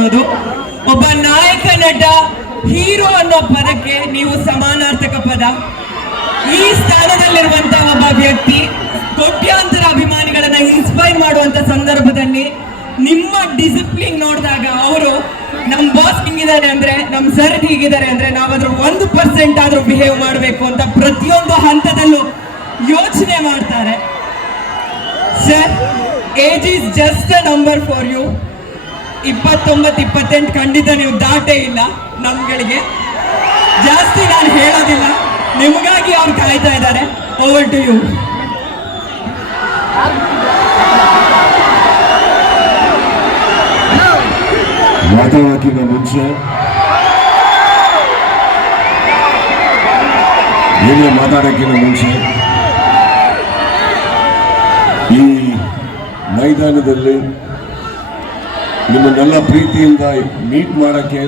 ಅನ್ನೋದು. ಒಬ್ಬ ನಾಯಕ, ನಟ, ಹೀರೋ ಅನ್ನೋ ಪದಕ್ಕೆ ನೀವು ಸಮಾನಾರ್ಥಕ ಪದ. ಈ ಸ್ಥಾನದಲ್ಲಿರುವಂತ ಒಬ್ಬ ವ್ಯಕ್ತಿ ಕೋಟ್ಯಾಂತರ ಅಭಿಮಾನಿಗಳನ್ನ ಇನ್ಸ್ಪೈರ್ ಮಾಡುವಂತ ಸಂದರ್ಭದಲ್ಲಿ ನಿಮ್ಮ ಡಿಸಿಪ್ಲಿನ್ ನೋಡಿದಾಗ ಅವರು ನಮ್ ಬಾಸ್ ಹಿಂಗಿದ್ದಾರೆ ಅಂದ್ರೆ, ನಮ್ ಸರ್ ಹೀಗಿದ್ದಾರೆ ಅಂದ್ರೆ ನಾವಾದ್ರೂ ಒಂದು ಪರ್ಸೆಂಟ್ ಆದ್ರೂ ಬಿಹೇವ್ ಮಾಡಬೇಕು ಅಂತ ಪ್ರತಿಯೊಂದು ಹಂತದಲ್ಲೂ ಯೋಚನೆ ಮಾಡ್ತಾರೆ. Sir age is just a number for you ಇಪ್ಪತ್ತೊಂಬತ್ತು, ಇಪ್ಪತ್ತೆಂಟು ಖಂಡಿತ ನೀವು ದಾಟೇ ಇಲ್ಲ ನಮ್ಗಳಿಗೆ. ಜಾಸ್ತಿ ನಾನು ಹೇಳೋದಿಲ್ಲ. ನಿಮಗಾಗಿ ಅವ್ರು ಕಾಯ್ತಾ ಇದ್ದಾರೆ. ಓವರ್ ಟು ಯು ಮಾತಾಡೋಕ್ಕಿಂತ ಮುಂಚೆ ಏನೇ ಮಾತಾಡೋಕ್ಕಿಂತ ಮುಂಚೆ ಈ ಮೈದಾನದಲ್ಲಿ ನಿಮ್ಮನ್ನೆಲ್ಲ ಪ್ರೀತಿಯಿಂದ ಮೀಟ್ ಮಾಡೋಕ್ಕೆ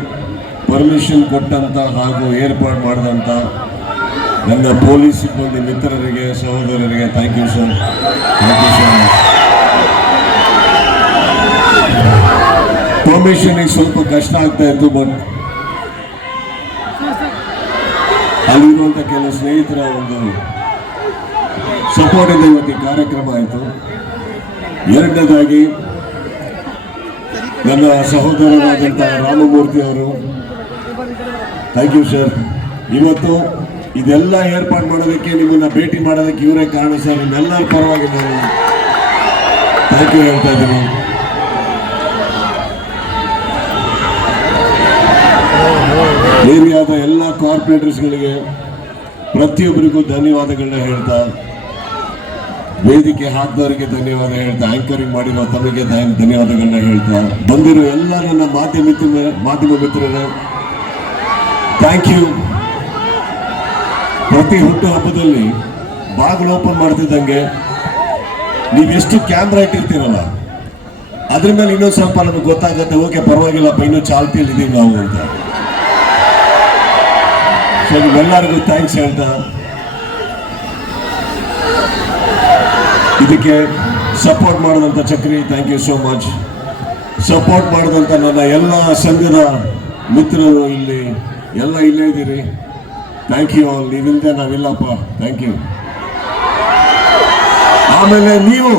ಪರ್ಮಿಷನ್ ಕೊಟ್ಟಂತ ಹಾಗೂ ಏರ್ಪಾಡು ಮಾಡಿದಂಥ ನನ್ನ ಪೊಲೀಸ್ ಸಿಬ್ಬಂದಿ ಮಿತ್ರರಿಗೆ, ಸಹೋದರರಿಗೆ thank you sir thank you so much ಪರ್ಮಿಷನಿಗೆ ಸ್ವಲ್ಪ ಕಷ್ಟ ಆಗ್ತಾ ಇತ್ತು ಬಟ್ ಅಲ್ಲಿರುವಂಥ ಕೆಲವು ಸ್ನೇಹಿತರ ಒಂದು ಸಪೋರ್ಟ್ ಇದೆ ಇವತ್ತು ಕಾರ್ಯಕ್ರಮ ಆಯಿತು. ಎರಡನೇದಾಗಿ ನನ್ನ ಸಹೋದರರಾದಂಥ ರಾಮಮೂರ್ತಿ ಅವರು ಥ್ಯಾಂಕ್ ಯು ಸರ್ ಇವತ್ತು ಇದೆಲ್ಲ ಏರ್ಪಾಡು ಮಾಡೋದಕ್ಕೆ ನಿಮ್ಮನ್ನ ಭೇಟಿ ಮಾಡೋದಕ್ಕೆ ಇವರೇ ಕಾರಣ ಸರ್ ನಿಮ್ಮೆಲ್ಲರ ಪರವಾಗಿ ನಾನು ಥ್ಯಾಂಕ್ ಯು ಹೇಳ್ತಾ ಇದ್ದೀನಿ. ಏರಿಯಾದ ಎಲ್ಲ ಕಾರ್ಪೊರೇಟರ್ಸ್ಗಳಿಗೆ ಪ್ರತಿಯೊಬ್ಬರಿಗೂ ಧನ್ಯವಾದಗಳನ್ನ ಹೇಳ್ತಾ ವೇದಿಕೆ ಹಾಕಿದವರಿಗೆ ಧನ್ಯವಾದ ಹೇಳ್ತಾ ಆಂಕರಿಂಗ್ ಮಾಡಿರೋ ತಮಗೆ ಧನ್- ಧನ್ಯವಾದಗಳನ್ನ ಹೇಳ್ತಾ. ಬಂದಿರೋ ಎಲ್ಲ ನನ್ನ ಮಾಧ್ಯಮ ಮಾಧ್ಯಮ ಮಿತ್ರರು ಥ್ಯಾಂಕ್ ಯು ಪ್ರತಿ ಹುಟ್ಟು ಹಬ್ಬದಲ್ಲಿ ಬಾಗಿಲು ಓಪನ್ ಮಾಡ್ತಿದ್ದಂಗೆ ನೀವೆಷ್ಟು ಕ್ಯಾಮ್ರಾ ಇಟ್ಟಿರ್ತೀರಲ್ಲ, ಅದ್ರ ಮೇಲೆ ಇನ್ನೊಂದು ಸ್ವಲ್ಪ ನಮಗೆ ಗೊತ್ತಾಗುತ್ತೆ, ಓಕೆ ಪರವಾಗಿಲ್ಲಪ್ಪ ಇನ್ನೂ ಚಾಲ್ತಿಯಲ್ಲಿ ಇದೀವಿ ನಾವು ಅಂತ. ಸೊ ನಿಮ್ಮೆಲ್ಲರಿಗೂ ಥ್ಯಾಂಕ್ಸ್ ಹೇಳ್ತಾ ಇದಕ್ಕೆ ಸಪೋರ್ಟ್ ಮಾಡಿದಂಥ Chakri thank you so much support ಮಾಡಿದಂಥ ನನ್ನ ಎಲ್ಲ ಸಂಘದ ಮಿತ್ರರು ಇಲ್ಲಿ, ಎಲ್ಲ ಇಲ್ಲೇ ಇದ್ದೀರಿ. ಥ್ಯಾಂಕ್ ಯು ಆಲ್ ನೀವಿಲ್ಲದೆ ನಾವಿಲ್ಲಪ್ಪ. ಥ್ಯಾಂಕ್ ಯು ಆಮೇಲೆ ನೀವು.